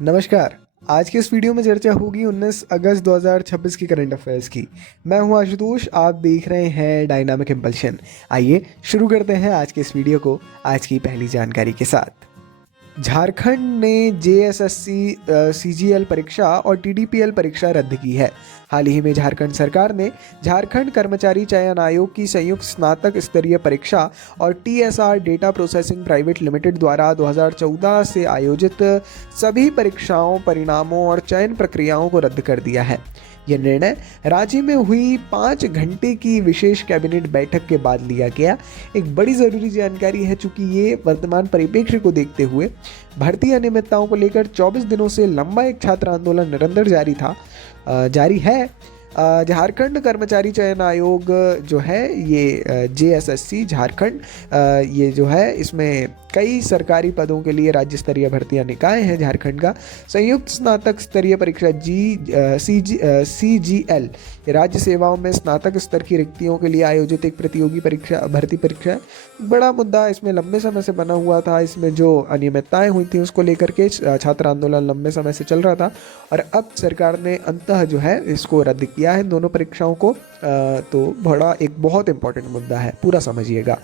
नमस्कार। आज के इस वीडियो में चर्चा होगी 19 अगस्त 2026 की करंट अफेयर्स की। मैं हूं आशुतोष, आप देख रहे हैं डायनामिक इम्पल्शन। आइए शुरू करते हैं आज के इस वीडियो को आज की पहली जानकारी के साथ। झारखंड ने जेएसएससी सीजीएल परीक्षा और टीडीपीएल परीक्षा रद्द की है। हाल ही में झारखंड सरकार ने झारखंड कर्मचारी चयन आयोग की संयुक्त स्नातक स्तरीय परीक्षा और TSR data processing private limited द्वारा 2014 से आयोजित सभी परीक्षाओं, परिणामों और चयन प्रक्रियाओं को रद्द कर दिया है। यह निर्णय रांची में हुई 5 घंटे की विशेष कैबिनेट बैठक के बाद लिया गया। एक बड़ी ज़रूरी जानकारी है, चूंकि ये वर्तमान परिप्रेक्ष्य को देखते हुए भर्ती अनियमितताओं को लेकर 24 दिनों से लंबा एक छात्र आंदोलन निरंतर जारी है। झारखंड कर्मचारी चयन आयोग जो है ये जेएसएससी झारखंड ये जो है इसमें कई सरकारी पदों के लिए राज्य स्तरीय भर्तियां निकाय हैं। झारखंड का संयुक्त स्नातक स्तरीय परीक्षा सीजीएल राज्य सेवाओं में स्नातक स्तर की रिक्तियों के लिए आयोजित एक प्रतियोगी भर्ती परीक्षा है। बड़ा मुद्दा इसमें लंबे समय से बना हुआ था। इसमें जो अनियमितताएं हुई थी उसको लेकर के छात्र आंदोलन लंबे समय से चल रहा था और अब सरकार ने अंततः जो है इसको रद्द किया है, दोनों परीक्षाओं को। तो बड़ा एक बहुत इंपॉर्टेंट मुद्दा है, पूरा समझिएगा।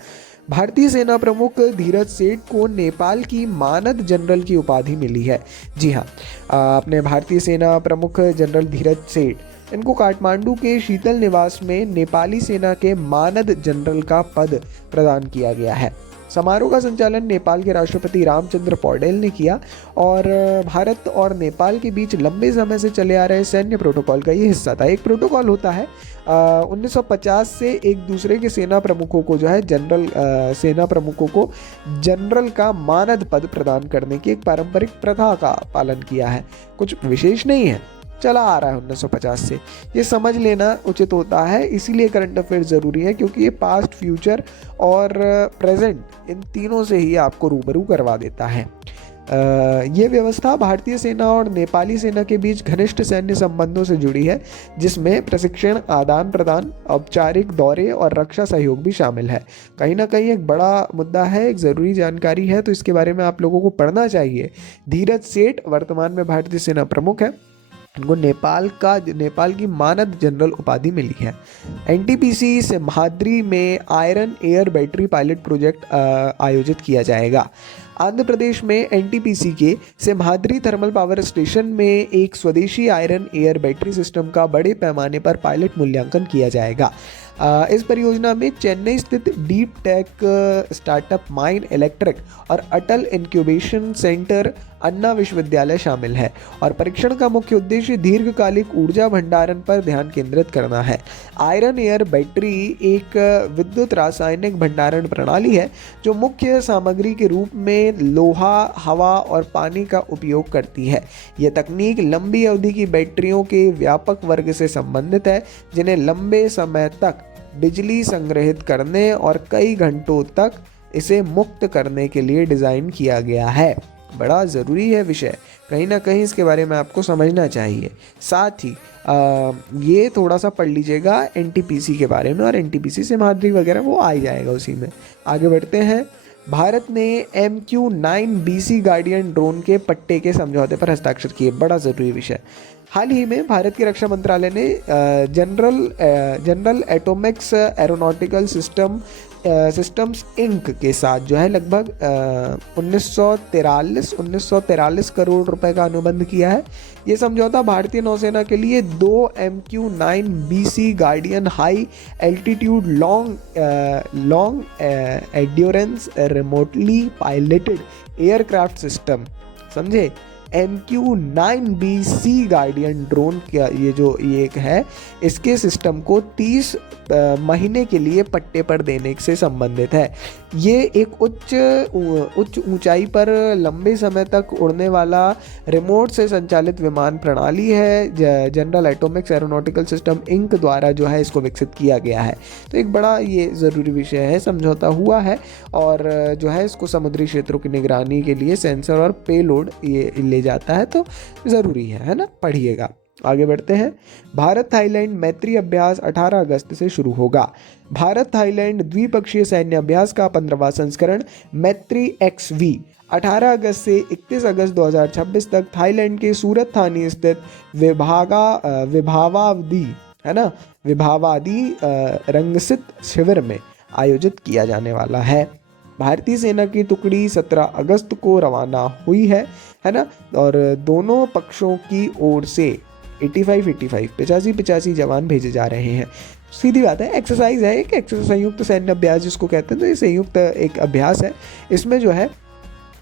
भारतीय सेना प्रमुख धीरज सेठ को नेपाल की मानद जनरल की उपाधि मिली है। जी हाँ, अपने भारतीय सेना प्रमुख जनरल धीरज सेठ, इनको काठमांडू के शीतल निवास में नेपाली सेना के मानद जनरल का पद प्रदान किया गया है। समारोह का संचालन नेपाल के राष्ट्रपति रामचंद्र पौडेल ने किया और भारत और नेपाल के बीच लंबे समय से चले आ रहे सैन्य प्रोटोकॉल का ये हिस्सा था। एक प्रोटोकॉल होता है 1950 से एक दूसरे के सेना प्रमुखों को जो है सेना प्रमुखों को जनरल का मानद पद प्रदान करने की एक पारंपरिक प्रथा का पालन किया है। कुछ विशेष नहीं है, चला आ रहा है 1950 से। ये समझ लेना उचित होता है, इसीलिए करंट अफेयर ज़रूरी है, क्योंकि ये पास्ट, फ्यूचर और प्रेजेंट इन तीनों से ही आपको रूबरू करवा देता है। ये व्यवस्था भारतीय सेना और नेपाली सेना के बीच घनिष्ठ सैन्य संबंधों से जुड़ी है, जिसमें प्रशिक्षण, आदान प्रदान, औपचारिक दौरे और रक्षा सहयोग भी शामिल है। कहीं ना कहीं एक बड़ा मुद्दा है, एक ज़रूरी जानकारी है, तो इसके बारे में आप लोगों को पढ़ना चाहिए। धीरज सेठ वर्तमान में भारतीय सेना प्रमुख है। इनको नेपाल की मानद जनरल उपाधि मिली है। एनटीपीसी सिमहाद्री में iron air battery pilot project आयोजित किया जाएगा। आंध्र प्रदेश में एनटीपीसी के सिमहाद्री थर्मल पावर स्टेशन में एक स्वदेशी आयरन एयर बैटरी सिस्टम का बड़े पैमाने पर पायलट मूल्यांकन किया जाएगा। इस परियोजना में चेन्नई स्थित deep tech startup mine electric और अटल इंक्यूबेशन सेंटर अन्ना विश्वविद्यालय शामिल है और परीक्षण का मुख्य उद्देश्य दीर्घकालिक ऊर्जा भंडारण पर ध्यान केंद्रित करना है। आयरन एयर बैटरी एक विद्युत रासायनिक भंडारण प्रणाली है जो मुख्य सामग्री के रूप में लोहा, हवा और पानी का उपयोग करती है। यह तकनीक लंबी अवधि की बैटरियों के व्यापक वर्ग से संबंधित है, जिन्हें लंबे समय तक बिजली संग्रहित करने और कई घंटों तक इसे मुक्त करने के लिए डिज़ाइन किया गया है। बड़ा ज़रूरी है विषय, कहीं ना कहीं इसके बारे में आपको समझना चाहिए। साथ ही ये थोड़ा सा पढ़ लीजिएगा एनटीपीसी के बारे में, और एनटीपीसी से सिमहाद्री वगैरह वो आ ही जाएगा उसी में। आगे बढ़ते हैं। भारत ने MQ-9BC गार्डियन ड्रोन के पट्टे के समझौते पर हस्ताक्षर किए। बड़ा ज़रूरी विषय। हाल ही में भारत के रक्षा मंत्रालय ने General Atomics Aeronautical Systems Inc के साथ जो है लगभग 1943 करोड़ रुपए का अनुबंध किया है। ये समझौता भारतीय नौसेना के लिए 2 MQ-9BC guardian high altitude long endurance remotely piloted aircraft system, समझे। MQ-9BC गार्डियन ड्रोन का ये एक है, इसके सिस्टम को 30 महीने के लिए पट्टे पर देने से संबंधित है। ये एक उच्च ऊंचाई पर लंबे समय तक उड़ने वाला रिमोट से संचालित विमान प्रणाली है। General Atomics Aeronautical System Inc द्वारा जो है इसको विकसित किया गया है। तो एक बड़ा ये ज़रूरी विषय है, समझौता हुआ है और जो है इसको समुद्री क्षेत्रों की निगरानी के लिए सेंसर और पेलोड ये ले जाता है, तो ज़रूरी है ना, पढ़िएगा। आगे बढ़ते हैं। भारत थाईलैंड मैत्री अभ्यास 18 अगस्त से शुरू होगा। भारत थाईलैंड द्विपक्षीय सैन्य अभ्यास का 15वां संस्करण मैत्री XV 18 अगस्त से 31 अगस्त 2026 तक थाईलैंड के सूरत थानी स्थित विभावावधि, है ना, विभावादि रंगसित शिविर में आयोजित किया जाने वाला है। भारतीय सेना की टुकड़ी 17 अगस्त को रवाना हुई है ना, और दोनों पक्षों की ओर से 85 जवान भेजे जा रहे हैं। सीधी बात है, एक्सरसाइज है, एक संयुक्त सैन्य अभ्यास जिसको कहते हैं, तो ये संयुक्त एक अभ्यास है। इसमें जो है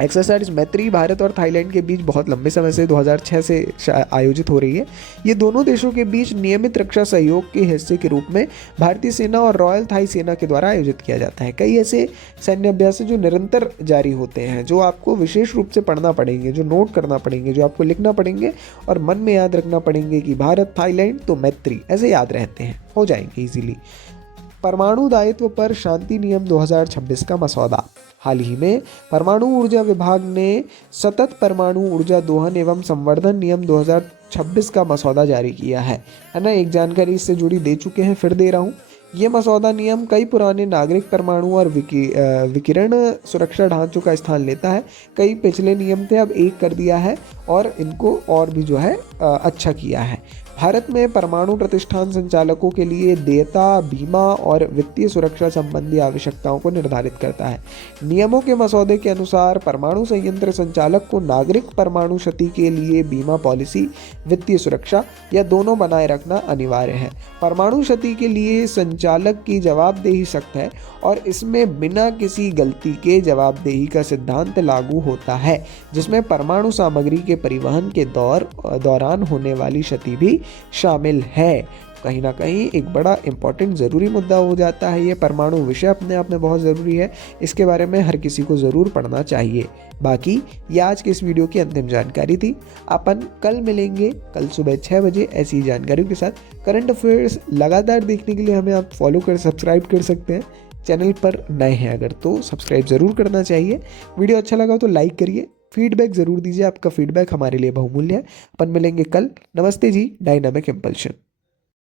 एक्सरसाइज मैत्री भारत और थाईलैंड के बीच बहुत लंबे समय से 2006 से आयोजित हो रही है। ये दोनों देशों के बीच नियमित रक्षा सहयोग के हिस्से के रूप में भारतीय सेना और रॉयल थाई सेना के द्वारा आयोजित किया जाता है। कई ऐसे सैन्य अभ्यास हैं जो निरंतर जारी होते हैं, जो आपको विशेष रूप से पढ़ना पड़ेंगे, जो नोट करना पड़ेंगे, जो आपको लिखना पड़ेंगे और मन में याद रखना पड़ेंगे कि भारत थाईलैंड तो मैत्री, ऐसे याद रहते हैं, हो जाएंगे इजीली। परमाणु दायित्व पर शांति नियम 2026 का मसौदा। हाल ही में परमाणु ऊर्जा विभाग ने सतत परमाणु ऊर्जा दोहन एवं संवर्धन नियम 2026 का मसौदा जारी किया है ना। एक जानकारी इससे जुड़ी दे चुके हैं, फिर दे रहा हूँ। ये मसौदा नियम कई पुराने नागरिक परमाणु और विकिरण सुरक्षा ढांचों का स्थान लेता है। कई पिछले नियम थे, अब एक कर दिया है और इनको और भी जो है अच्छा किया है। भारत में परमाणु प्रतिष्ठान संचालकों के लिए देयता, बीमा और वित्तीय सुरक्षा संबंधी आवश्यकताओं को निर्धारित करता है। नियमों के मसौदे के अनुसार परमाणु संयंत्र संचालक को नागरिक परमाणु क्षति के लिए बीमा पॉलिसी, वित्तीय सुरक्षा या दोनों बनाए रखना अनिवार्य है। परमाणु क्षति के लिए संचालक की जवाबदेही सख्त है और इसमें बिना किसी गलती के जवाबदेही का सिद्धांत लागू होता है, जिसमें परमाणु सामग्री के परिवहन के दौरान होने वाली क्षति भी शामिल है। कहीं ना कहीं एक बड़ा इंपॉर्टेंट ज़रूरी मुद्दा हो जाता है ये। परमाणु विषय अपने आप में बहुत ज़रूरी है, इसके बारे में हर किसी को ज़रूर पढ़ना चाहिए। बाकी ये आज के इस वीडियो की अंतिम जानकारी थी। अपन कल मिलेंगे, कल सुबह 6 बजे ऐसी जानकारियों के साथ। करंट अफेयर्स लगातार देखने के लिए हमें आप फॉलो कर सब्सक्राइब कर सकते हैं। चैनल पर नए हैं अगर तो सब्सक्राइब ज़रूर करना चाहिए। वीडियो अच्छा लगा तो लाइक करिए, फीडबैक ज़रूर दीजिए, आपका फीडबैक हमारे लिए बहुमूल्य है। अपन मिलेंगे कल। नमस्ते जी, डायनामिक इम्पल्शन।